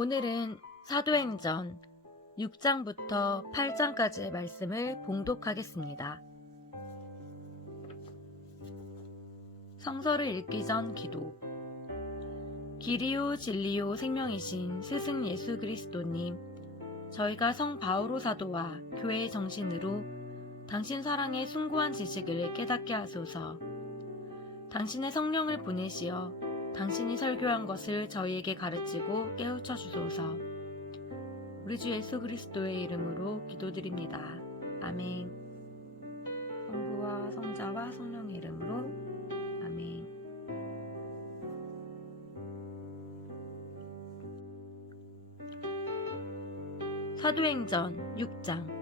오늘은 사도행전 6장부터 8장까지의 말씀을 봉독하겠습니다. 성서를 읽기 전 기도. 길이요 진리요 생명이신 스승 예수 그리스도님, 저희가 성 바오로 사도와 교회의 정신으로 당신 사랑의 숭고한 지식을 깨닫게 하소서. 당신의 성령을 보내시어 당신이 설교한 것을 저희에게 가르치고 깨우쳐 주소서. 우리 주 예수 그리스도의 이름으로 기도드립니다. 아멘. 성부와 성자와 성령의 이름으로 아멘. 사도행전 6장.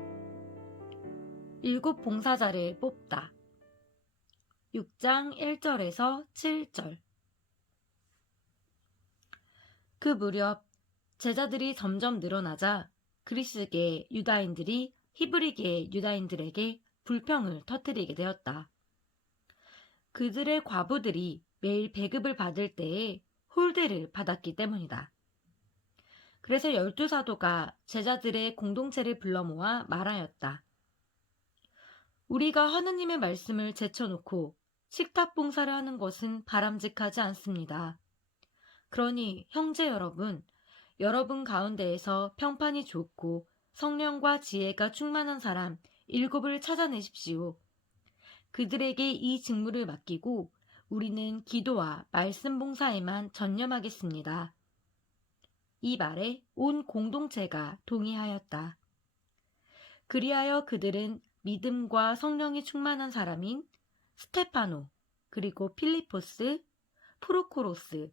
7 봉사자를 뽑다. 6장 1절에서 7절. 그 무렵 제자들이 점점 늘어나자 그리스계 유다인들이 히브리계 유다인들에게 불평을 터뜨리게 되었다. 그들의 과부들이 매일 배급을 받을 때에 홀대를 받았기 때문이다. 그래서 12사도가 제자들의 공동체를 불러 모아 말하였다. 우리가 하느님의 말씀을 제쳐놓고 식탁 봉사를 하는 것은 바람직하지 않습니다. 그러니 형제 여러분 가운데에서 평판이 좋고 성령과 지혜가 충만한 사람 7을 찾아내십시오. 그들에게 이 직무를 맡기고 우리는 기도와 말씀 봉사에만 전념하겠습니다. 이 말에 온 공동체가 동의하였다. 그리하여 그들은 믿음과 성령이 충만한 사람인 스테파노, 그리고 필리포스, 프로코로스,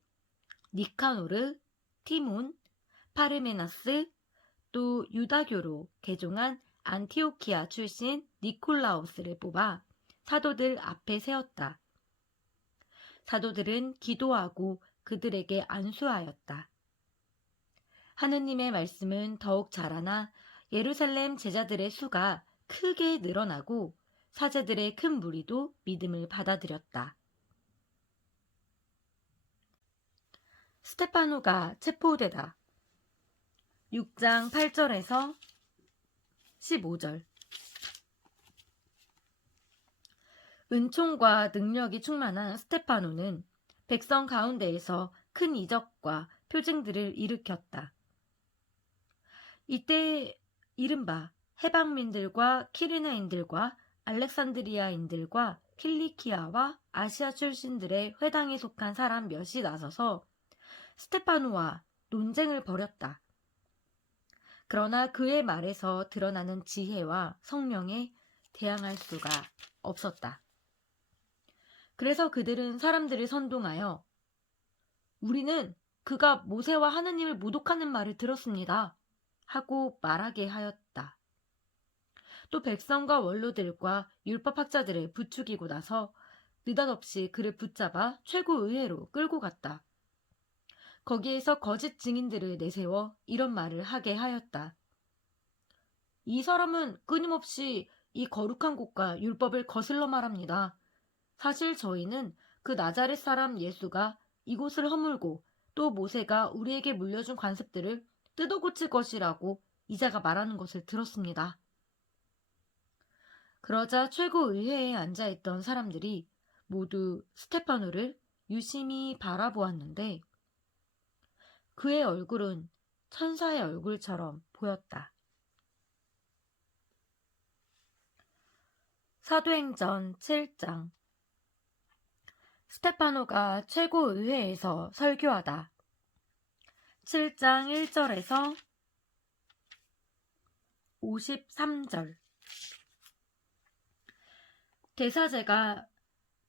니카노르, 티몬, 파르메나스, 또 유다교로 개종한 안티오키아 출신 니콜라오스를 뽑아 사도들 앞에 세웠다. 사도들은 기도하고 그들에게 안수하였다. 하느님의 말씀은 더욱 자라나 예루살렘 제자들의 수가 크게 늘어나고 사제들의 큰 무리도 믿음을 받아들였다. 스테파노가 체포되다. 6장 8절에서 15절. 은총과 능력이 충만한 스테파노는 백성 가운데에서 큰 이적과 표징들을 일으켰다. 이때 이른바 해방민들과 키리나인들과 알렉산드리아인들과 킬리키아와 아시아 출신들의 회당에 속한 사람 몇이 나서서 스테파노와 논쟁을 벌였다. 그러나 그의 말에서 드러나는 지혜와 성령에 대항할 수가 없었다. 그래서 그들은 사람들을 선동하여 우리는 그가 모세와 하느님을 모독하는 말을 들었습니다 하고 말하게 하였다. 또 백성과 원로들과 율법학자들을 부추기고 나서 느닷없이 그를 붙잡아 최고의회로 끌고 갔다. 거기에서 거짓 증인들을 내세워 이런 말을 하게 하였다. 이 사람은 끊임없이 이 거룩한 곳과 율법을 거슬러 말합니다. 사실 저희는 그 나자렛 사람 예수가 이곳을 허물고 또 모세가 우리에게 물려준 관습들을 뜯어 고칠 것이라고 이자가 말하는 것을 들었습니다. 그러자 최고의회에 앉아있던 사람들이 모두 스테파노를 유심히 바라보았는데 그의 얼굴은 천사의 얼굴처럼 보였다. 사도행전 7장. 스테파노가 최고의회에서 설교하다. 7장 1절에서 53절. 대사제가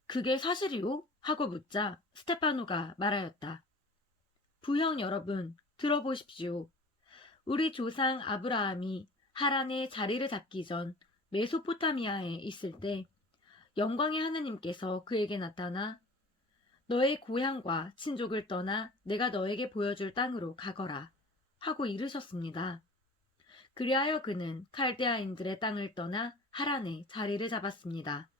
그게 사실이오? 하고 묻자 스테파노가 말하였다. 부형 여러분, 들어보십시오. 우리 조상 아브라함이 하란에 자리를 잡기 전 메소포타미아에 있을 때 영광의 하느님께서 그에게 나타나 너의 고향과 친족을 떠나 내가 너에게 보여줄 땅으로 가거라 하고 이르셨습니다. 그리하여 그는 칼데아인들의 땅을 떠나 하란에 자리를 잡았습니다.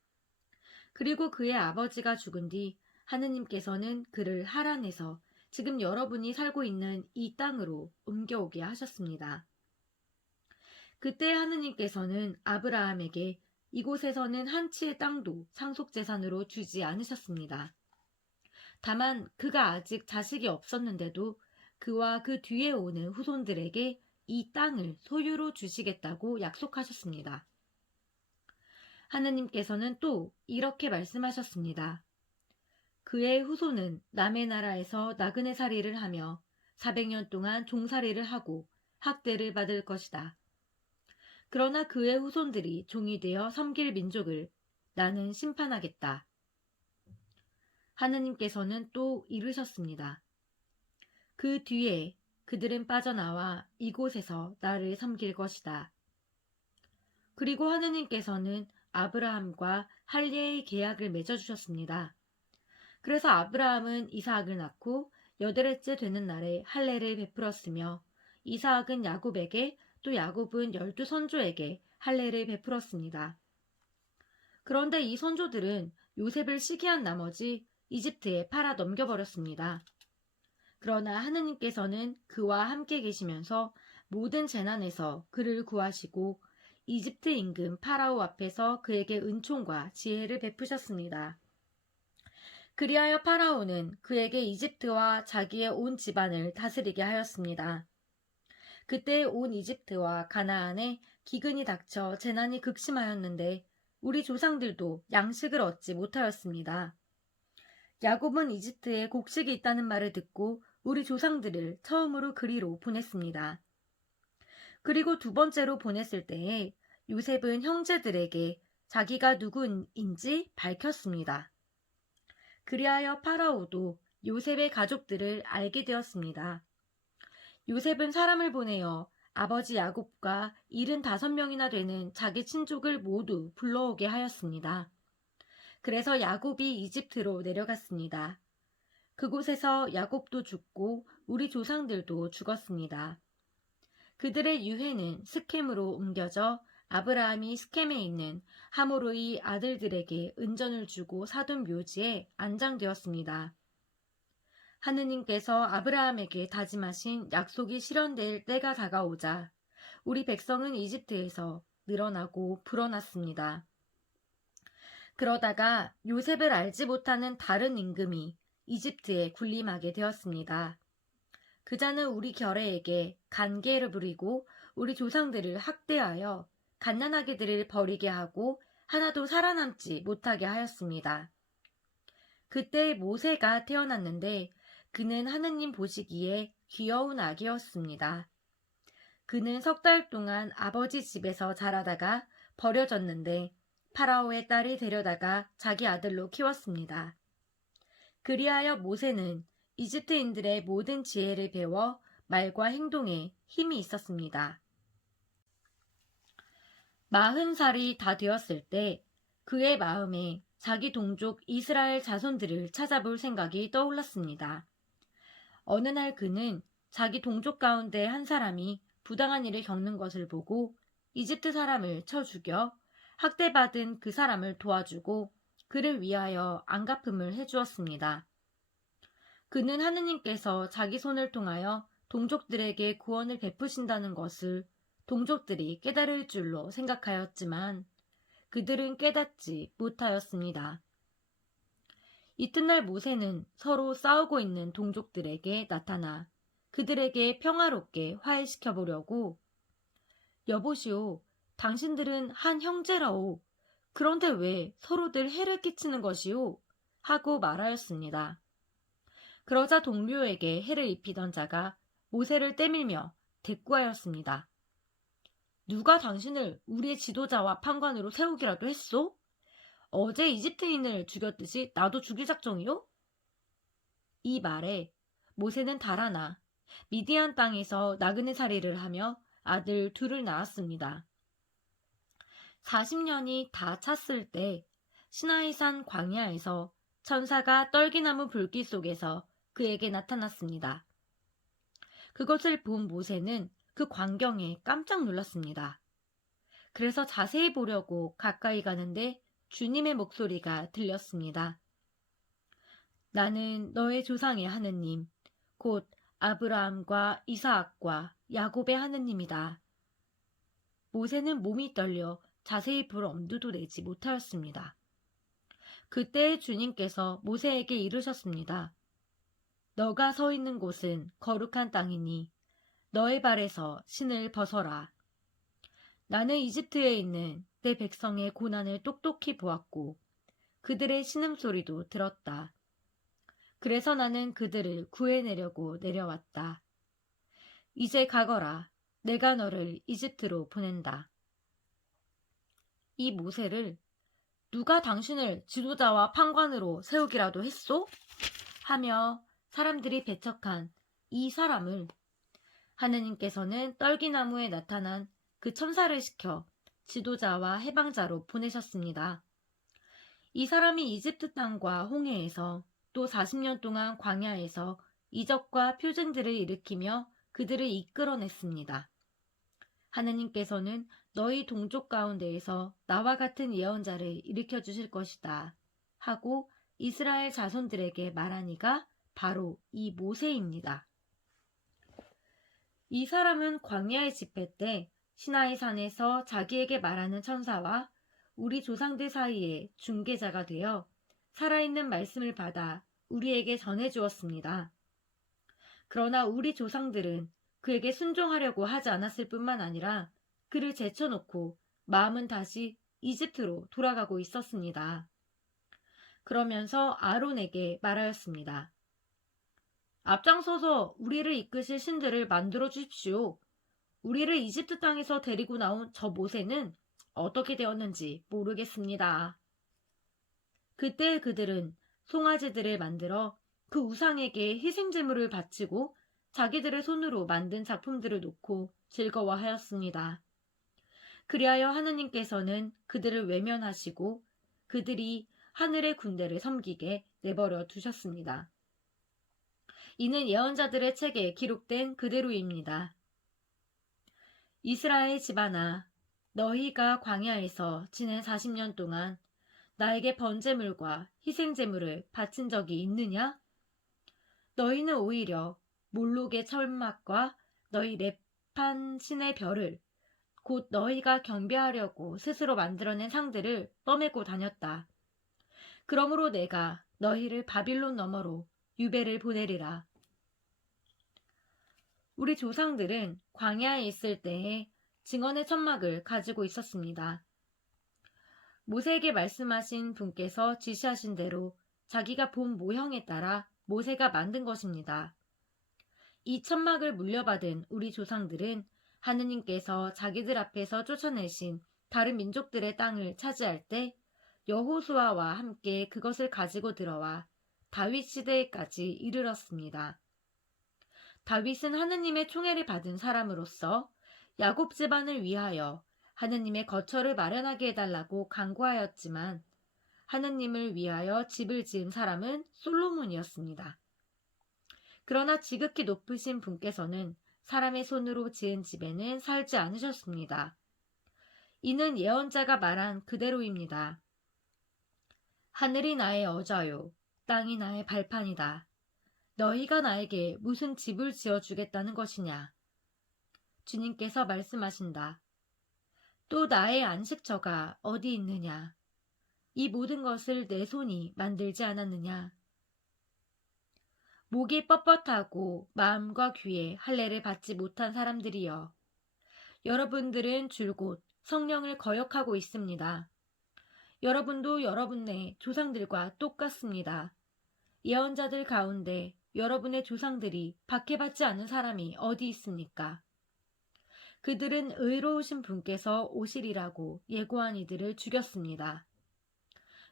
그리고 그의 아버지가 죽은 뒤 하느님께서는 그를 하란에서 지금 여러분이 살고 있는 이 땅으로 옮겨오게 하셨습니다. 그때 하느님께서는 아브라함에게 이곳에서는 한 치의 땅도 상속재산으로 주지 않으셨습니다. 다만 그가 아직 자식이 없었는데도 그와 그 뒤에 오는 후손들에게 이 땅을 소유로 주시겠다고 약속하셨습니다. 하느님께서는 또 이렇게 말씀하셨습니다. 그의 후손은 남의 나라에서 나그네살이를 하며 400년 동안 종살이를 하고 학대를 받을 것이다. 그러나 그의 후손들이 종이 되어 섬길 민족을 나는 심판하겠다. 하느님께서는 또 이르셨습니다. 그 뒤에 그들은 빠져나와 이곳에서 나를 섬길 것이다. 그리고 하느님께서는 아브라함과 할례의 계약을 맺어주셨습니다. 그래서 아브라함은 이삭을 낳고 8해째 되는 날에 할례를 베풀었으며 이삭은 야곱에게 또 야곱은 12선조에게 할례를 베풀었습니다. 그런데 이 선조들은 요셉을 시기한 나머지 이집트에 팔아 넘겨버렸습니다. 그러나 하느님께서는 그와 함께 계시면서 모든 재난에서 그를 구하시고 이집트 임금 파라오 앞에서 그에게 은총과 지혜를 베푸셨습니다. 그리하여 파라오는 그에게 이집트와 자기의 온 집안을 다스리게 하였습니다. 그때 온 이집트와 가나안에 기근이 닥쳐 재난이 극심하였는데 우리 조상들도 양식을 얻지 못하였습니다. 야곱은 이집트에 곡식이 있다는 말을 듣고 우리 조상들을 처음으로 그리로 보냈습니다. 그리고 두 번째로 보냈을 때에 요셉은 형제들에게 자기가 누구인지 밝혔습니다. 그리하여 파라오도 요셉의 가족들을 알게 되었습니다. 요셉은 사람을 보내어 아버지 야곱과 75명이나 되는 자기 친족을 모두 불러오게 하였습니다. 그래서 야곱이 이집트로 내려갔습니다. 그곳에서 야곱도 죽고 우리 조상들도 죽었습니다. 그들의 유해는 스켐으로 옮겨져 아브라함이 스켐에 있는 하모르의 아들들에게 은전을 주고 사둔 묘지에 안장되었습니다. 하느님께서 아브라함에게 다짐하신 약속이 실현될 때가 다가오자 우리 백성은 이집트에서 늘어나고 불어났습니다. 그러다가 요셉을 알지 못하는 다른 임금이 이집트에 군림하게 되었습니다. 그자는 우리 결애에게 간계를 부리고 우리 조상들을 학대하여 갓난아기들을 버리게 하고 하나도 살아남지 못하게 하였습니다. 그때 모세가 태어났는데 그는 하느님 보시기에 귀여운 아기였습니다. 그는 3달 동안 아버지 집에서 자라다가 버려졌는데 파라오의 딸이 데려다가 자기 아들로 키웠습니다. 그리하여 모세는 이집트인들의 모든 지혜를 배워 말과 행동에 힘이 있었습니다. 40살이 다 되었을 때 그의 마음에 자기 동족 이스라엘 자손들을 찾아볼 생각이 떠올랐습니다. 어느 날 그는 자기 동족 가운데 한 사람이 부당한 일을 겪는 것을 보고 이집트 사람을 쳐 죽여 학대받은 그 사람을 도와주고 그를 위하여 안갚음을 해주었습니다. 그는 하느님께서 자기 손을 통하여 동족들에게 구원을 베푸신다는 것을 동족들이 깨달을 줄로 생각하였지만 그들은 깨닫지 못하였습니다. 이튿날 모세는 서로 싸우고 있는 동족들에게 나타나 그들에게 평화롭게 화해시켜 보려고 여보시오, 당신들은 한 형제라오. 그런데 왜 서로들 해를 끼치는 것이오? 하고 말하였습니다. 그러자 동료에게 해를 입히던 자가 모세를 때밀며 대꾸하였습니다. 누가 당신을 우리의 지도자와 판관으로 세우기라도 했소? 어제 이집트인을 죽였듯이 나도 죽일 작정이요? 이 말에 모세는 달아나 미디안 땅에서 나그네살이를 하며 아들 둘을 낳았습니다. 40년이 다 찼을 때 시나이산 광야에서 천사가 떨기나무 불길 속에서 그에게 나타났습니다. 그것을 본 모세는 그 광경에 깜짝 놀랐습니다. 그래서 자세히 보려고 가까이 가는데 주님의 목소리가 들렸습니다. 나는 너의 조상의 하느님, 곧 아브라함과 이사악과 야곱의 하느님이다. 모세는 몸이 떨려 자세히 볼 엄두도 내지 못하였습니다. 그때 주님께서 모세에게 이르셨습니다. 너가 서 있는 곳은 거룩한 땅이니 너의 발에서 신을 벗어라. 나는 이집트에 있는 내 백성의 고난을 똑똑히 보았고 그들의 신음소리도 들었다. 그래서 나는 그들을 구해내려고 내려왔다. 이제 가거라. 내가 너를 이집트로 보낸다. 이 모세를 누가 당신을 지도자와 판관으로 세우기라도 했소? 하며 사람들이 배척한 이 사람을 하느님께서는 떨기나무에 나타난 그 천사를 시켜 지도자와 해방자로 보내셨습니다. 이 사람이 이집트 땅과 홍해에서 또 40년 동안 광야에서 이적과 표징들을 일으키며 그들을 이끌어냈습니다. 하느님께서는 너희 동족 가운데에서 나와 같은 예언자를 일으켜 주실 것이다 하고 이스라엘 자손들에게 말하니가 바로 이 모세입니다. 이 사람은 광야의 집회 때 시나이 산에서 자기에게 말하는 천사와 우리 조상들 사이에 중개자가 되어 살아있는 말씀을 받아 우리에게 전해주었습니다. 그러나 우리 조상들은 그에게 순종하려고 하지 않았을 뿐만 아니라 그를 제쳐놓고 마음은 다시 이집트로 돌아가고 있었습니다. 그러면서 아론에게 말하였습니다. 앞장서서 우리를 이끄실 신들을 만들어 주십시오. 우리를 이집트 땅에서 데리고 나온 저 모세는 어떻게 되었는지 모르겠습니다. 그때 그들은 송아지들을 만들어 그 우상에게 희생제물을 바치고 자기들의 손으로 만든 작품들을 놓고 즐거워하였습니다. 그리하여 하느님께서는 그들을 외면하시고 그들이 하늘의 군대를 섬기게 내버려 두셨습니다. 이는 예언자들의 책에 기록된 그대로입니다. 이스라엘 집안아, 너희가 광야에서 지낸 40년 동안 나에게 번제물과 희생제물을 바친 적이 있느냐? 너희는 오히려 몰록의 천막과 너희 렙한 신의 별을 곧 너희가 경배하려고 스스로 만들어낸 상들을 떠매고 다녔다. 그러므로 내가 너희를 바빌론 너머로 유배를 보내리라. 우리 조상들은 광야에 있을 때에 증언의 천막을 가지고 있었습니다. 모세에게 말씀하신 분께서 지시하신 대로 자기가 본 모형에 따라 모세가 만든 것입니다. 이 천막을 물려받은 우리 조상들은 하느님께서 자기들 앞에서 쫓아내신 다른 민족들의 땅을 차지할 때 여호수아와 함께 그것을 가지고 들어와 다윗 시대에까지 이르렀습니다. 다윗은 하느님의 총애를 받은 사람으로서 야곱 집안을 위하여 하느님의 거처를 마련하게 해달라고 간구하였지만 하느님을 위하여 집을 지은 사람은 솔로몬이었습니다. 그러나 지극히 높으신 분께서는 사람의 손으로 지은 집에는 살지 않으셨습니다. 이는 예언자가 말한 그대로입니다. 하늘이 나의 어자요, 땅이 나의 발판이다. 너희가 나에게 무슨 집을 지어주겠다는 것이냐? 주님께서 말씀하신다. 또 나의 안식처가 어디 있느냐? 이 모든 것을 내 손이 만들지 않았느냐? 목이 뻣뻣하고 마음과 귀에 할례를 받지 못한 사람들이여. 여러분들은 줄곧 성령을 거역하고 있습니다. 여러분도 여러분의 조상들과 똑같습니다. 예언자들 가운데 여러분의 조상들이 박해받지 않은 사람이 어디 있습니까? 그들은 의로우신 분께서 오시리라고 예고한 이들을 죽였습니다.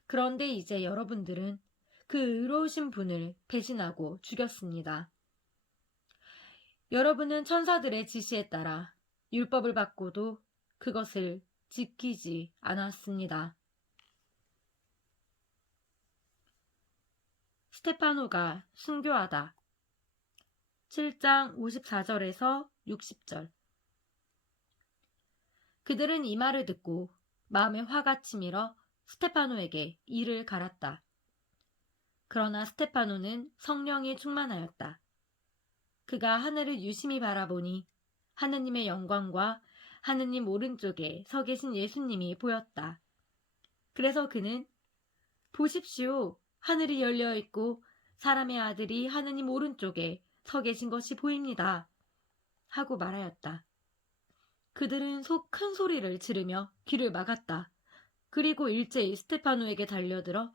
그런데 이제 여러분들은 그 의로우신 분을 배신하고 죽였습니다. 여러분은 천사들의 지시에 따라 율법을 받고도 그것을 지키지 않았습니다. 스테파노가 순교하다. 7장 54절에서 60절. 그들은 이 말을 듣고 마음에 화가 치밀어 스테파노에게 이를 갈았다. 그러나 스테파노는 성령이 충만하였다. 그가 하늘을 유심히 바라보니 하느님의 영광과 하느님 오른쪽에 서 계신 예수님이 보였다. 그래서 그는 보십시오. 하늘이 열려 있고 사람의 아들이 하느님 오른쪽에 서 계신 것이 보입니다. 하고 말하였다. 그들은 큰 소리를 지르며 귀를 막았다. 그리고 일제히 스테파노에게 달려들어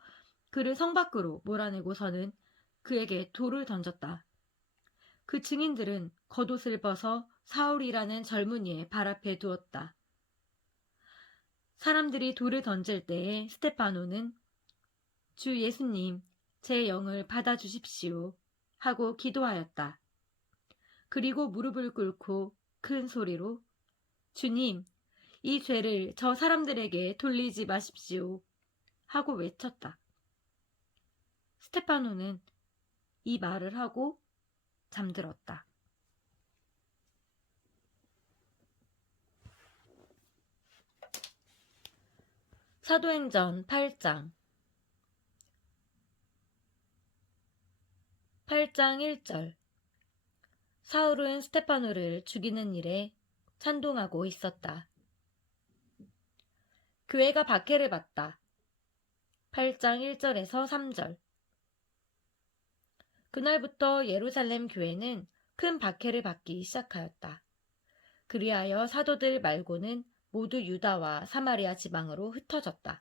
그를 성 밖으로 몰아내고서는 그에게 돌을 던졌다. 그 증인들은 겉옷을 벗어 사울이라는 젊은이의 발 앞에 두었다. 사람들이 돌을 던질 때에 스테파노는 주 예수님, 제 영을 받아주십시오 하고 기도하였다. 그리고 무릎을 꿇고 큰 소리로 주님, 이 죄를 저 사람들에게 돌리지 마십시오 하고 외쳤다. 스테파노는 이 말을 하고 잠들었다. 사도행전 8장 1절 사울은 스테파노를 죽이는 일에 찬동하고 있었다. 교회가 박해를 받다. 8장 1절에서 3절 그날부터 예루살렘 교회는 큰 박해를 받기 시작하였다. 그리하여 사도들 말고는 모두 유다와 사마리아 지방으로 흩어졌다.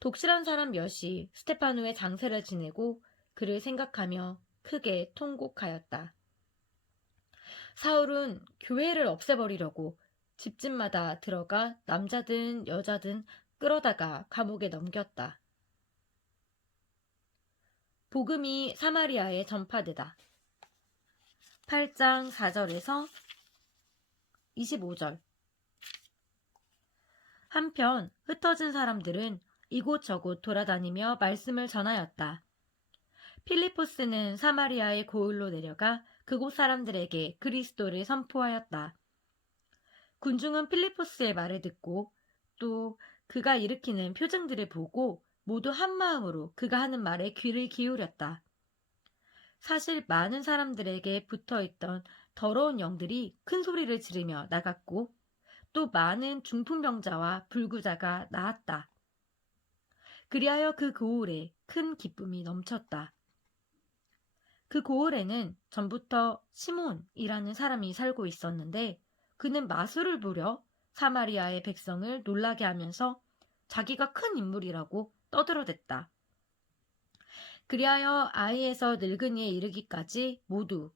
독실한 사람 몇이 스테파노의 장세를 지내고 그를 생각하며 크게 통곡하였다. 사울은 교회를 없애버리려고 집집마다 들어가 남자든 여자든 끌어다가 감옥에 넘겼다. 복음이 사마리아에 전파되다. 8장 4절에서 25절 한편 흩어진 사람들은 이곳저곳 돌아다니며 말씀을 전하였다. 필리포스는 사마리아의 고을로 내려가 그곳 사람들에게 그리스도를 선포하였다. 군중은 필리포스의 말을 듣고 또 그가 일으키는 표징들을 보고 모두 한마음으로 그가 하는 말에 귀를 기울였다. 사실 많은 사람들에게 붙어있던 더러운 영들이 큰 소리를 지르며 나갔고 또 많은 중풍병자와 불구자가 나았다. 그리하여 그 고을에 큰 기쁨이 넘쳤다. 그 고을에는 전부터 시몬이라는 사람이 살고 있었는데 그는 마술을 부려 사마리아의 백성을 놀라게 하면서 자기가 큰 인물이라고 떠들어댔다. 그리하여 아이에서 늙은이에 이르기까지 모두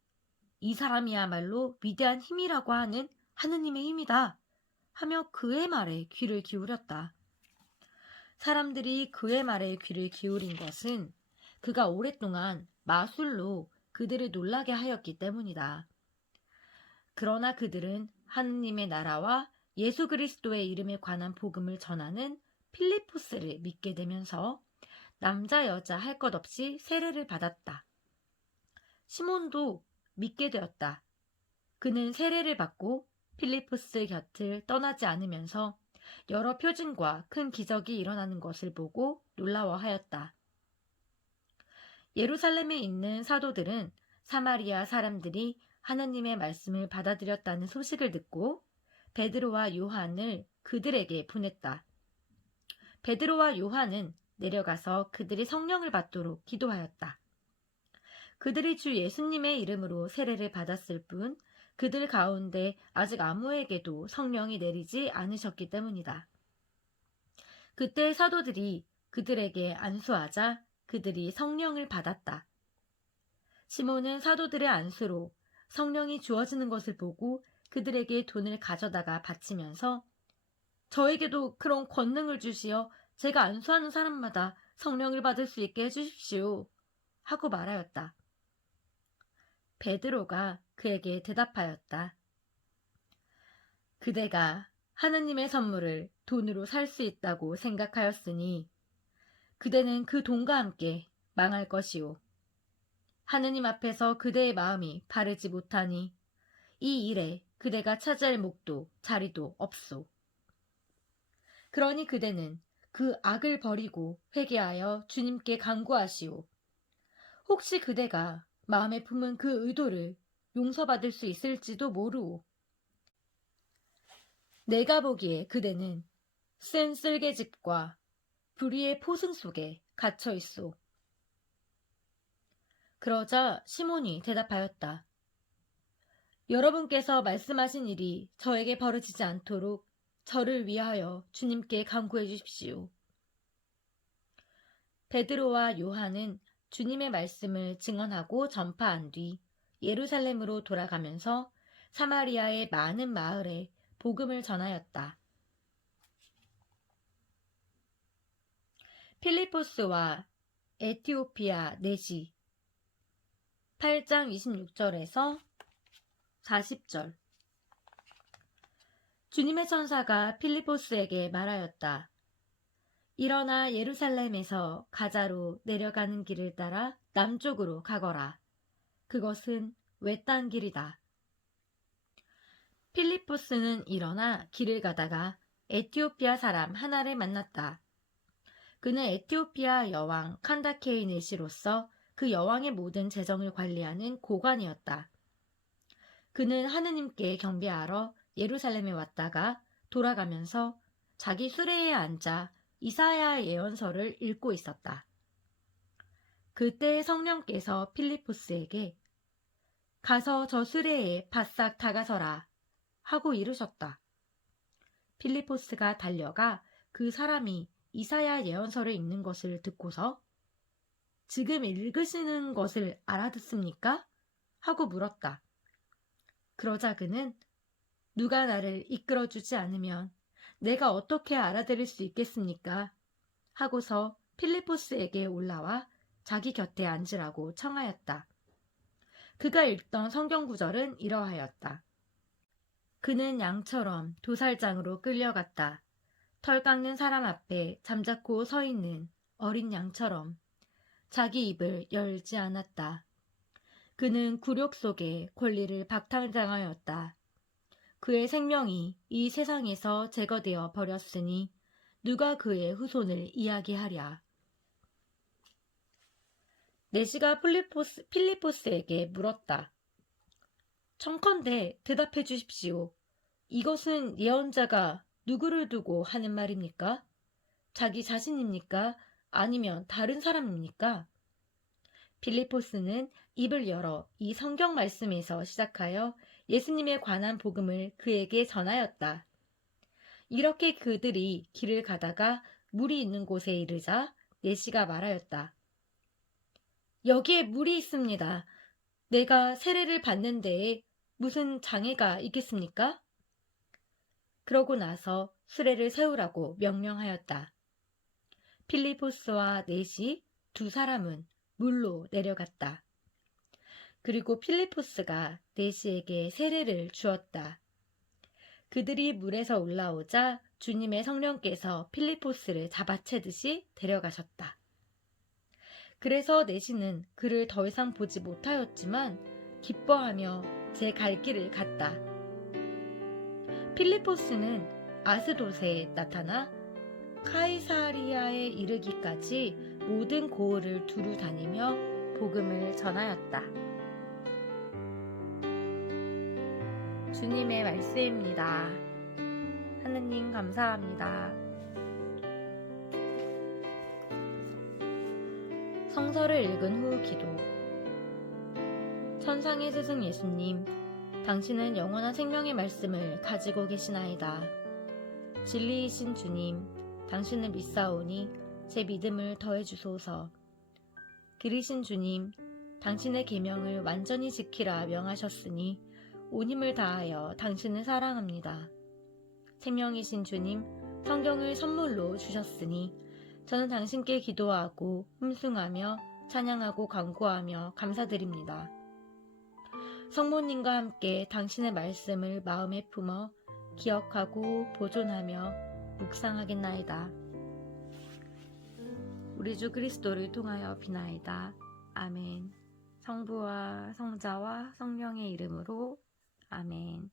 이 사람이야말로 위대한 힘이라고 하는 하느님의 힘이다 하며 그의 말에 귀를 기울였다. 사람들이 그의 말에 귀를 기울인 것은 그가 오랫동안 마술로 그들을 놀라게 하였기 때문이다. 그러나 그들은 하느님의 나라와 예수 그리스도의 이름에 관한 복음을 전하는 필리포스를 믿게 되면서 남자 여자 할 것 없이 세례를 받았다. 시몬도 믿게 되었다. 그는 세례를 받고 필리포스 곁을 떠나지 않으면서 여러 표징과 큰 기적이 일어나는 것을 보고 놀라워하였다. 예루살렘에 있는 사도들은 사마리아 사람들이 하느님의 말씀을 받아들였다는 소식을 듣고 베드로와 요한을 그들에게 보냈다. 베드로와 요한은 내려가서 그들이 성령을 받도록 기도하였다. 그들이 주 예수님의 이름으로 세례를 받았을 뿐 그들 가운데 아직 아무에게도 성령이 내리지 않으셨기 때문이다. 그때 사도들이 그들에게 안수하자 그들이 성령을 받았다. 시몬은 사도들의 안수로 성령이 주어지는 것을 보고 그들에게 돈을 가져다가 바치면서 저에게도 그런 권능을 주시어 제가 안수하는 사람마다 성령을 받을 수 있게 해주십시오 하고 말하였다. 베드로가 그에게 대답하였다. 그대가 하느님의 선물을 돈으로 살 수 있다고 생각하였으니 그대는 그 돈과 함께 망할 것이오. 하느님 앞에서 그대의 마음이 바르지 못하니 이 일에 그대가 차지할 목도 자리도 없소. 그러니 그대는 그 악을 버리고 회개하여 주님께 간구하시오. 혹시 그대가 마음에 품은 그 의도를 용서받을 수 있을지도 모르오. 내가 보기에 그대는 쓴 쓸개집과 불의의 포승 속에 갇혀 있소. 그러자 시몬이 대답하였다. 여러분께서 말씀하신 일이 저에게 벌어지지 않도록 저를 위하여 주님께 간구해 주십시오. 베드로와 요한은 주님의 말씀을 증언하고 전파한 뒤 예루살렘으로 돌아가면서 사마리아의 많은 마을에 복음을 전하였다. 필리포스와 에티오피아 내시 8장 26절에서 40절. 주님의 천사가 필리포스에게 말하였다. 일어나 예루살렘에서 가자로 내려가는 길을 따라 남쪽으로 가거라. 그것은 외딴 길이다. 필리포스는 일어나 길을 가다가 에티오피아 사람 하나를 만났다. 그는 에티오피아 여왕 칸다케의 내시로서 그 여왕의 모든 재정을 관리하는 고관이었다. 그는 하느님께 경배하러 예루살렘에 왔다가 돌아가면서 자기 수레에 앉아 이사야 예언서를 읽고 있었다. 그때 성령께서 필리포스에게 가서 저 수레에 바싹 다가서라 하고 이르셨다. 필리포스가 달려가 그 사람이 이사야 예언서를 읽는 것을 듣고서 지금 읽으시는 것을 알아듣습니까? 하고 물었다. 그러자 그는 누가 나를 이끌어주지 않으면 내가 어떻게 알아들을 수 있겠습니까? 하고서 필리포스에게 올라와 자기 곁에 앉으라고 청하였다. 그가 읽던 성경 구절은 이러하였다. 그는 양처럼 도살장으로 끌려갔다. 털 깎는 사람 앞에 잠자코 서 있는 어린 양처럼 자기 입을 열지 않았다. 그는 굴욕 속에 권리를 박탈당하였다. 그의 생명이 이 세상에서 제거되어 버렸으니 누가 그의 후손을 이야기하랴. 내시가 필리포스에게 물었다. 청컨대 대답해 주십시오. 이것은 예언자가 누구를 두고 하는 말입니까? 자기 자신입니까? 아니면 다른 사람입니까? 필리포스는 입을 열어 이 성경 말씀에서 시작하여 예수님에 관한 복음을 그에게 전하였다. 이렇게 그들이 길을 가다가 물이 있는 곳에 이르자 내시가 말하였다. 여기에 물이 있습니다. 내가 세례를 받는 데에 무슨 장애가 있겠습니까? 그러고 나서 수레를 세우라고 명령하였다. 필리포스와 내시 두 사람은 물로 내려갔다. 그리고 필리포스가 내시에게 세례를 주었다. 그들이 물에서 올라오자 주님의 성령께서 필리포스를 잡아채듯이 데려가셨다. 그래서 내시는 그를 더 이상 보지 못하였지만 기뻐하며 제 갈 길을 갔다. 필리포스는 아스도세에 나타나 카이사리아에 이르기까지 모든 고을을 두루 다니며 복음을 전하였다. 주님의 말씀입니다. 하느님 감사합니다. 성서를 읽은 후 기도. 천상의 스승 예수님, 당신은 영원한 생명의 말씀을 가지고 계시나이다. 진리이신 주님, 당신을 믿사오니 제 믿음을 더해주소서. 길이신 주님, 당신의 계명을 완전히 지키라 명하셨으니 온 힘을 다하여 당신을 사랑합니다. 생명이신 주님, 성경을 선물로 주셨으니 저는 당신께 기도하고 흠숭하며 찬양하고 간구하며 감사드립니다. 성모님과 함께 당신의 말씀을 마음에 품어 기억하고 보존하며 묵상하겠나이다. 우리 주 그리스도를 통하여 비나이다. 아멘. 성부와 성자와 성령의 이름으로 아멘.